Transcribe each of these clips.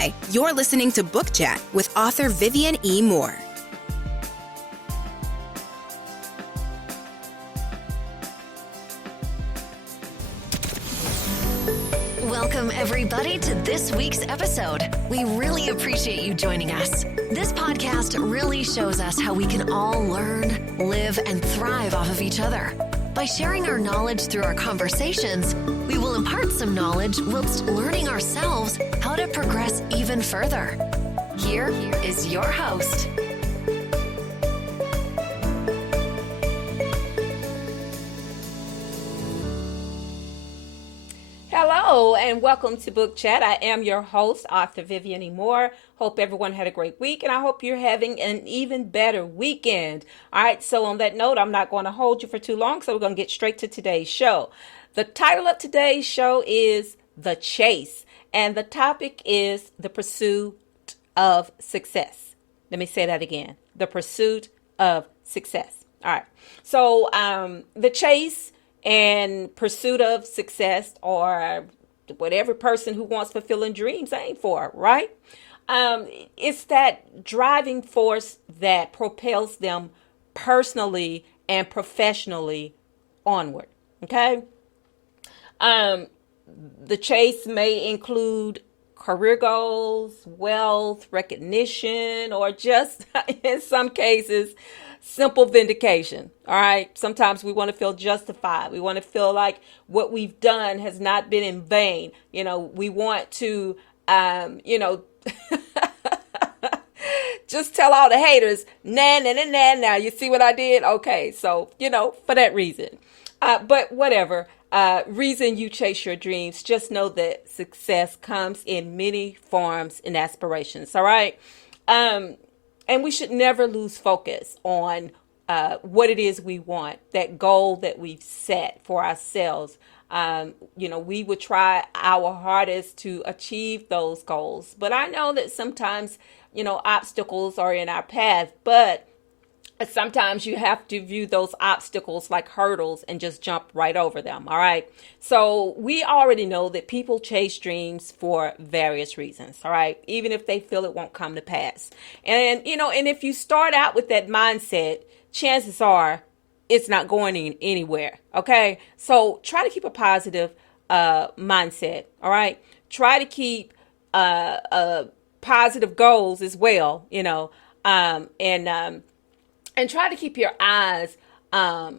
Hi, you're listening to Book Chat with author Vivian E. Moore. Welcome, everybody, to this week's episode. We really appreciate you joining us. This podcast really shows us how we can all learn, live, and thrive off of each other. By sharing our knowledge through our conversations, we will impart some knowledge whilst learning ourselves how to progress even further. Here is your host. Hello and welcome to Book Chat. I am your host, author Vivian E. Moore. Hope everyone had a great week, and I hope you're having an even better weekend. All right, so on that note, I'm not going to hold you for too long, so we're going to get straight to today's show. The title of today's show is The Chase, and the topic is the pursuit of success. Let me say that again. The pursuit of success. All right, so the chase and pursuit of success, or what every person who wants fulfilling dreams aim for, right? It's that driving force that propels them personally and professionally onward, okay? The chase may include career goals, wealth, recognition, or just, in some cases, simple vindication. All right. Sometimes we want to feel justified. We want to feel like what we've done has not been in vain. You know, we want to, just tell all the haters, nah, you see what I did? Okay. So, for that reason. But whatever reason you chase your dreams, just know that success comes in many forms and aspirations. All right. And we should never lose focus on what it is we want, that goal that we've set for ourselves. We would try our hardest to achieve those goals. But I know that sometimes, obstacles are in our path, but sometimes you have to view those obstacles like hurdles and just jump right over them. All right. So we already know that people chase dreams for various reasons. All right. Even if they feel it won't come to pass. And if you start out with that mindset, chances are it's not going anywhere. Okay. So try to keep a positive mindset. All right. Try to keep positive goals as well, and try to keep your eyes, on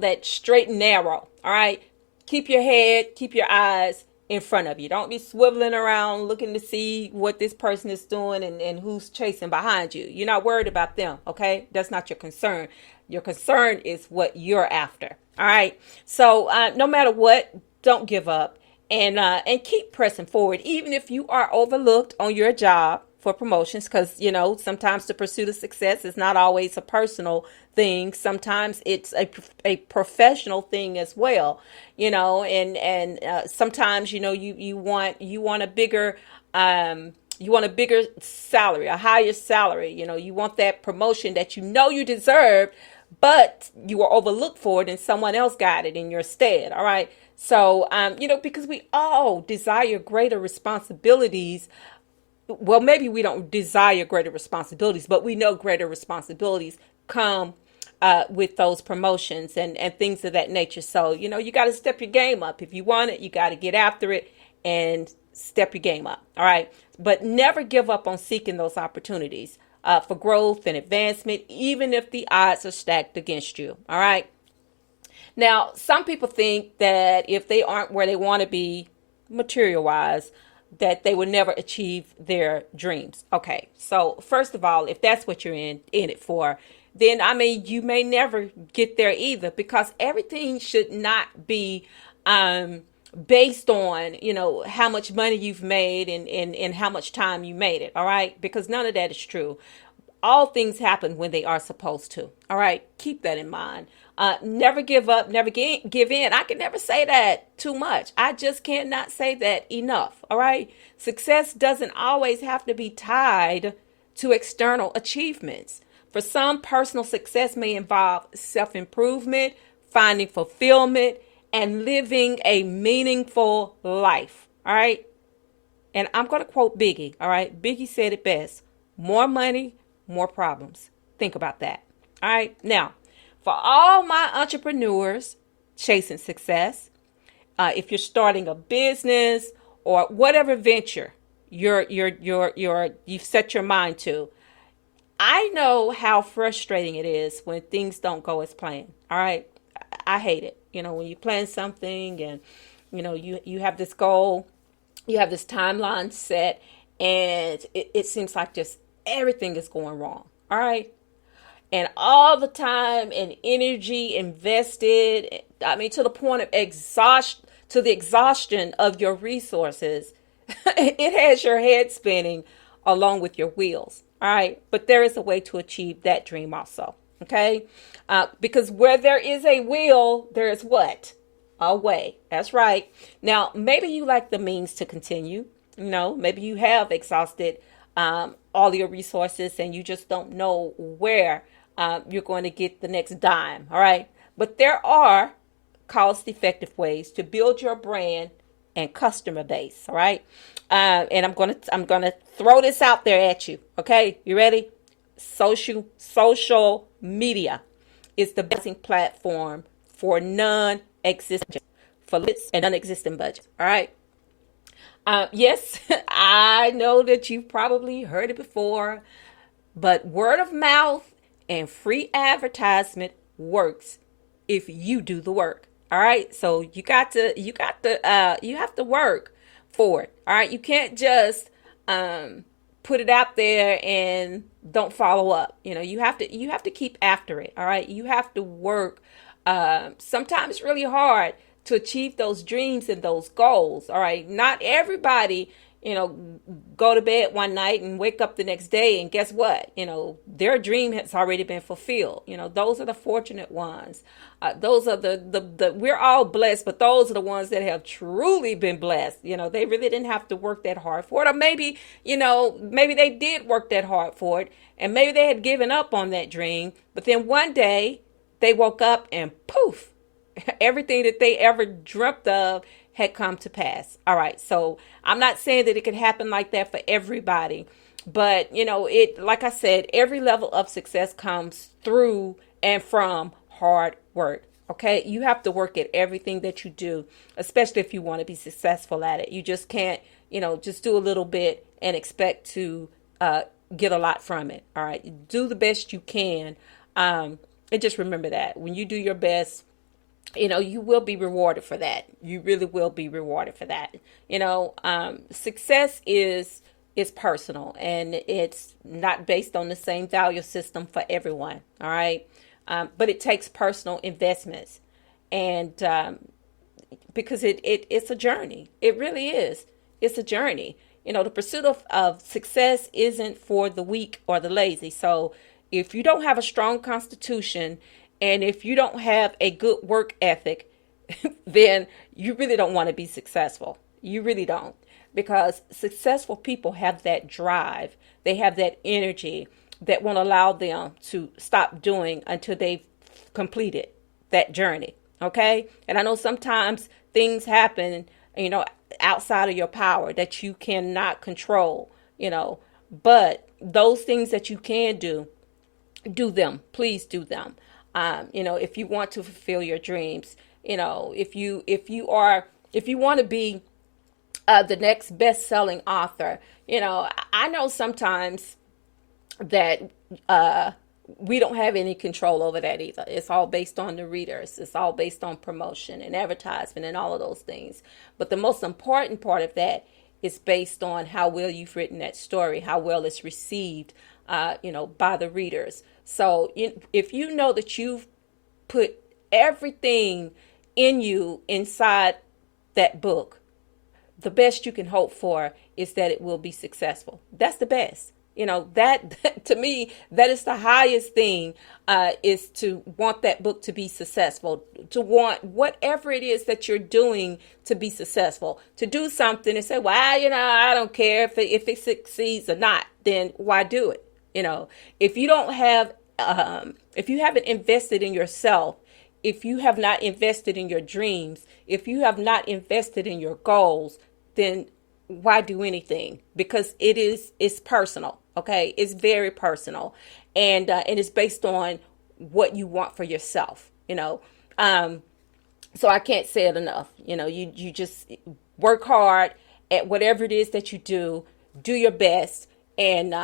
that straight and narrow. All right. Keep your head, keep your eyes in front of you. Don't be swiveling around looking to see what this person is doing and who's chasing behind you. You're not worried about them. Okay. That's not your concern. Your concern is what you're after. All right. So no matter what, don't give up and keep pressing forward, even if you are overlooked on your job for promotions, because sometimes the pursuit of success is not always a personal thing. Sometimes it's a professional thing as well, and sometimes you want a bigger salary, a higher salary. You want that promotion that you deserved, but you were overlooked for it and someone else got it in your stead. All right. So because we all desire greater responsibilities. Well, maybe we don't desire greater responsibilities, but we know greater responsibilities come with those promotions and things of that nature. So, you got to step your game up. If you want it, you got to get after it and step your game up. All right. But never give up on seeking those opportunities for growth and advancement, even if the odds are stacked against you. All right. Now, some people think that if they aren't where they want to be material-wise, that they will never achieve their dreams. Okay, so first of all, if that's what you're in it for, then you may never get there either, because everything should not be based on how much money you've made and how much time you made it. All right, because none of that is true. All things happen when they are supposed to. All right, keep that in mind. Never give up, never give in. I can never say that too much. I just cannot say that enough. All right. Success doesn't always have to be tied to external achievements. For some, personal success may involve self-improvement, finding fulfillment, and living a meaningful life. All right. And I'm going to quote Biggie. All right. Biggie said it best: more money, more problems. Think about that. All right. Now, for all my entrepreneurs chasing success, if you're starting a business or whatever venture you've set your mind to, I know how frustrating it is when things don't go as planned. All right. I hate it. When you plan something and, you have this goal, you have this timeline set, and it seems like just everything is going wrong. All right. And all the time and energy invested, I mean, to the point of to the exhaustion of your resources, it has your head spinning along with your wheels. All right. But there is a way to achieve that dream also. Okay. Because where there is a will, there is what? A way. That's right. Now, maybe you lack the means to continue. Maybe you have exhausted all your resources and you just don't know where you're going to get the next dime. All right. But there are cost-effective ways to build your brand and customer base. All right. And I'm gonna throw this out there at you. Okay. You ready? Social media is the best platform for non-existent, for and non-existent budgets. All right. Yes, I know that you've probably heard it before, but word of mouth and free advertisement works if you do the work. All right. So you have to work for it. All right. You can't just put it out there and don't follow up. You have to keep after it. All right. You have to work sometimes really hard to achieve those dreams and those goals. All right. Not everybody, go to bed one night and wake up the next day and guess what? Their dream has already been fulfilled. Those are the fortunate ones. Those are the we're all blessed, but those are the ones that have truly been blessed. They really didn't have to work that hard for it. Or maybe, maybe they did work that hard for it and maybe they had given up on that dream. But then one day they woke up and poof, everything that they ever dreamt of had come to pass. All right. So I'm not saying that it could happen like that for everybody, but like I said, every level of success comes through and from hard work. Okay. You have to work at everything that you do, especially if you want to be successful at it. You just can't, just do a little bit and expect to get a lot from it. All right. Do the best you can. And just remember that when you do your best, you will be rewarded for that. You really will be rewarded for that. Success is personal and it's not based on the same value system for everyone. All right. But it takes personal investments and because it's a journey. It really is. It's a journey. The pursuit of success isn't for the weak or the lazy. So if you don't have a strong constitution and if you don't have a good work ethic, then you really don't want to be successful. You really don't. Because successful people have that drive. They have that energy that won't allow them to stop doing until they've completed that journey. Okay? And I know sometimes things happen, outside of your power that you cannot control, but those things that you can do them. Please do them. If you want to fulfill your dreams, if you want to be the next best-selling author, I know sometimes that we don't have any control over that either. It's all based on the readers. It's all based on promotion and advertisement and all of those things. But the most important part of that is based on how well you've written that story, how well it's received, by the readers. So if you know that you've put everything in you inside that book, the best you can hope for is that it will be successful. That's the best. That to me, that is the highest thing, is to want that book to be successful, to want whatever it is that you're doing to be successful, to do something and say, well, I don't care if it succeeds or not, then why do it? If you don't have, if you haven't invested in yourself, if you have not invested in your dreams, if you have not invested in your goals, then why do anything? Because it's personal. Okay. It's very personal. And it's based on what you want for yourself, so I can't say it enough. You just work hard at whatever it is that you do your best, and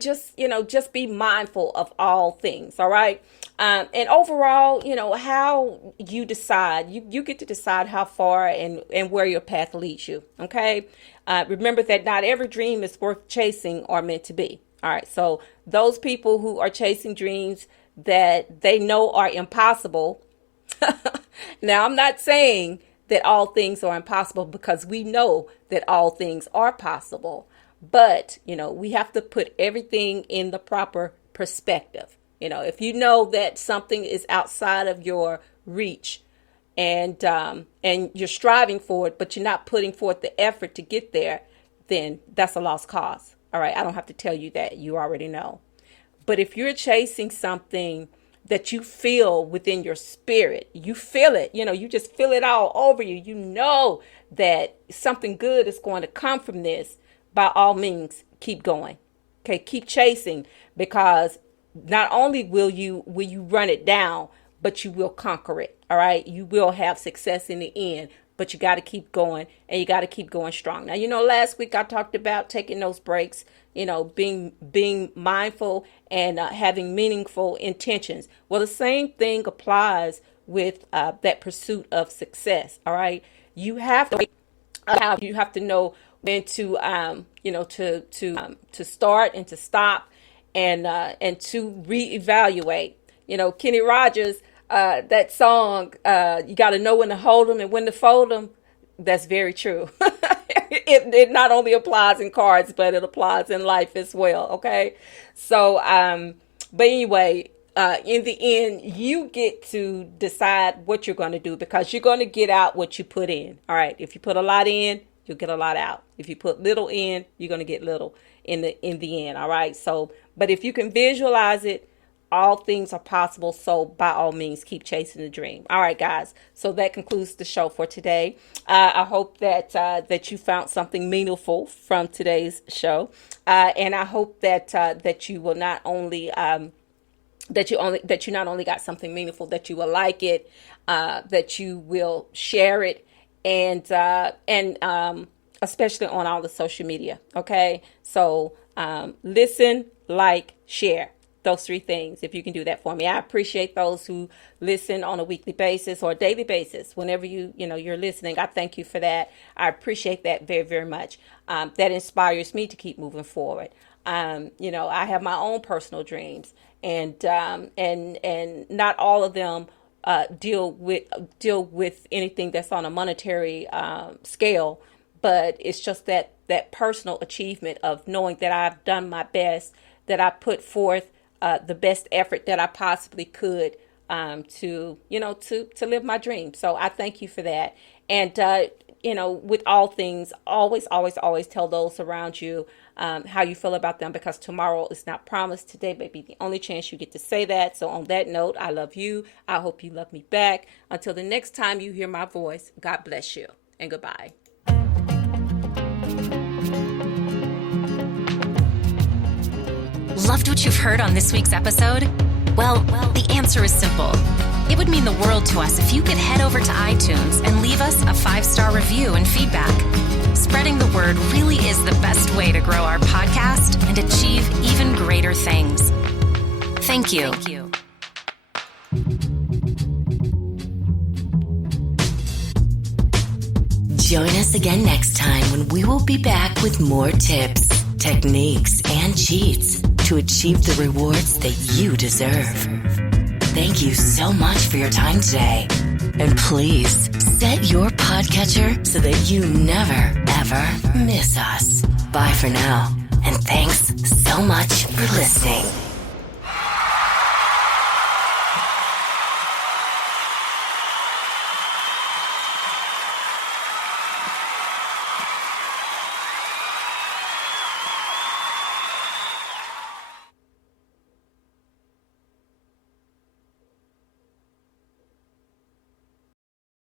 just be mindful of all things. All right. And overall, how you decide, you get to decide how far and where your path leads you. Okay. Remember that not every dream is worth chasing or meant to be. All right. So those people who are chasing dreams that they know are impossible. Now, I'm not saying that all things are impossible, because we know that all things are possible. But, we have to put everything in the proper perspective. If you know that something is outside of your reach, and you're striving for it, but you're not putting forth the effort to get there, then that's a lost cause. All right. I don't have to tell you that. You already know. But if you're chasing something that you feel within your spirit, you feel it, you just feel it all over you. You know that something good is going to come from this. By all means, keep going. Okay. Keep chasing, because not only will you run it down, but you will conquer it. All right. You will have success in the end, but you got to keep going, and you got to keep going strong. Now, last week I talked about taking those breaks, being mindful and having meaningful intentions. Well, the same thing applies with that pursuit of success. All right. You have to know when to to start and to stop, and to reevaluate. Kenny Rogers, that song, you got to know when to hold them and when to fold them. That's very true. It not only applies in cards, but it applies in life as well. Okay. So, but anyway, in the end, you get to decide what you're going to do, because you're going to get out what you put in. All right. If you put a lot in, you'll get a lot out. If you put little in, you're going to get little in the end. All right. So, but if you can visualize it, all things are possible. So by all means, keep chasing the dream. All right, guys. So that concludes the show for today. I hope that you found something meaningful from today's show, and I hope that you will not only that you not only got something meaningful, that you will like it, that you will share it, and especially on all the social media. Okay. So listen, like, share. Those three things, if you can do that for me. I appreciate those who listen on a weekly basis or a daily basis. Whenever you're listening, I thank you for that. I appreciate that very, very much. That inspires me to keep moving forward. I have my own personal dreams, and not all of them deal with anything that's on a monetary scale, but it's just that personal achievement of knowing that I've done my best, that I put forth the best effort that I possibly could to live my dream. So I thank you for that. And, with all things, always tell those around you how you feel about them, because tomorrow is not promised. Today may be the only chance you get to say that. So on that note, I love you. I hope you love me back. Until the next time you hear my voice, God bless you and goodbye. Loved what you've heard on this week's episode? Well, the answer is simple. It would mean the world to us if you could head over to iTunes and leave us a 5-star review and feedback. Spreading the word really is the best way to grow our podcast and achieve even greater things. Thank you. Join us again next time when we will be back with more tips, techniques, and cheats to achieve the rewards that you deserve. Thank you so much for your time today. And please set your podcatcher so that you never, ever miss us. Bye for now. And thanks so much for listening.